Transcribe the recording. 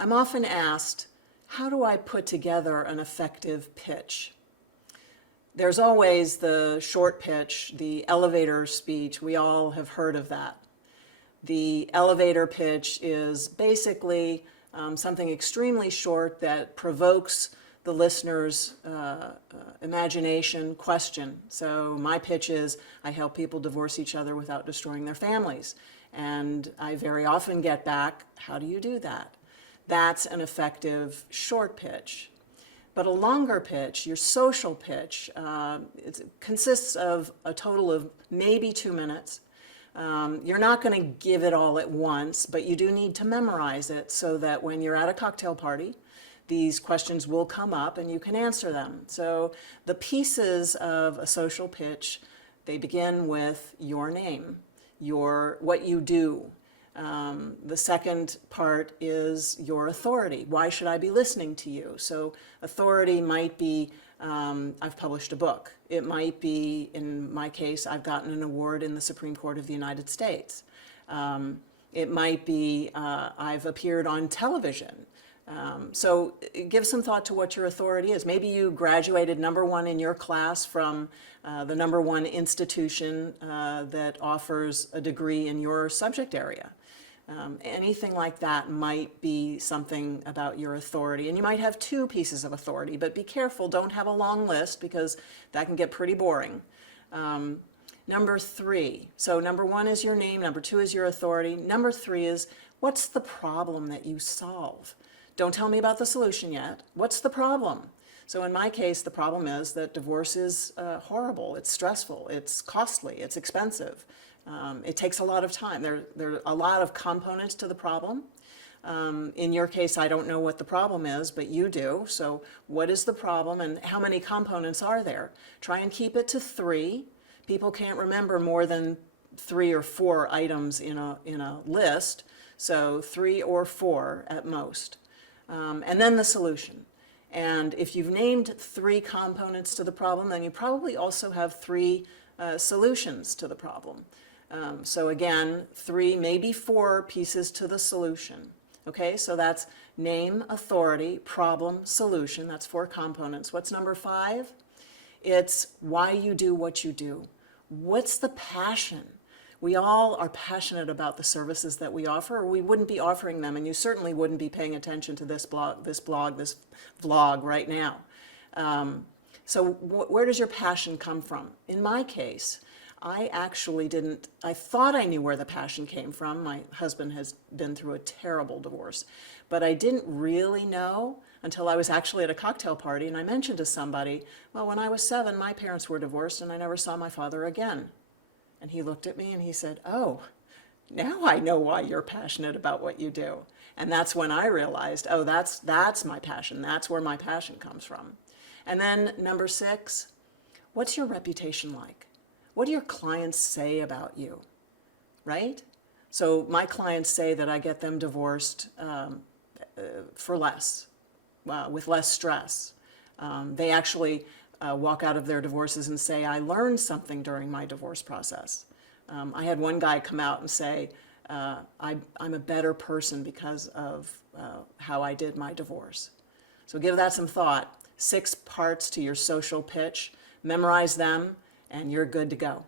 I'm often asked, how do I put together an effective pitch? There's always the short pitch, the elevator speech. We all have heard of that. The elevator pitch is basically something extremely short that provokes the listener's imagination, question. So my pitch is, I help people divorce each other without destroying their families. And I very often get back, how do you do that? That's an effective short pitch. But a longer pitch, your social pitch, it consists of a total of maybe 2 minutes. You're not going to give it all at once, but you do need to memorize it so that when you're at a cocktail party, these questions will come up and you can answer them. So the pieces of a social pitch, they begin with your name, what you do. The second part is your authority. Why should I be listening to you? So authority might be, I've published a book. It might be, in my case, I've gotten an award in the Supreme Court of the United States. It might be, I've appeared on television. So give some thought to what your authority is. Maybe you graduated #1 in your class from the #1 institution that offers a degree in your subject area. Anything like that might be something about your authority. And you might have 2 pieces of authority, but be careful, don't have a long list because that can get pretty boring. Number 3, so #1 is your name, #2 is your authority. Number 3 is, what's the problem that you solve? Don't tell me about the solution yet. What's the problem? So in my case, the problem is that divorce is horrible, it's stressful, it's costly, it's expensive. It takes a lot of time. There are a lot of components to the problem. In your case, I don't know what the problem is, but you do. So what is the problem and how many components are there? Try and keep it to 3. People can't remember more than 3 or 4 items in a list, so 3 or 4 at most. And then the solution. And if you've named 3 components to the problem, then you probably also have 3 solutions to the problem. So again, 3, maybe 4 pieces to the solution. Okay, so that's name, authority, problem, solution. That's 4 components. What's number 5? It's why you do what you do. What's the passion? We all are passionate about the services that we offer, or we wouldn't be offering them, and you certainly wouldn't be paying attention to this vlog right now. So where does your passion come from? In my case, I actually I thought I knew where the passion came from. My husband has been through a terrible divorce, but I didn't really know until I was actually at a cocktail party and I mentioned to somebody, well, when I was 7, my parents were divorced and I never saw my father again. And he looked at me and he said, oh, now I know why you're passionate about what you do. And that's when I realized, oh, that's my passion. That's where my passion comes from. And then number 6, what's your reputation like? What do your clients say about you, right? So my clients say that I get them divorced for less, with less stress. They actually walk out of their divorces and say, I learned something during my divorce process. I had one guy come out and say, I'm a better person because of how I did my divorce. So give that some thought. 6 parts to your social pitch. Memorize them, and you're good to go.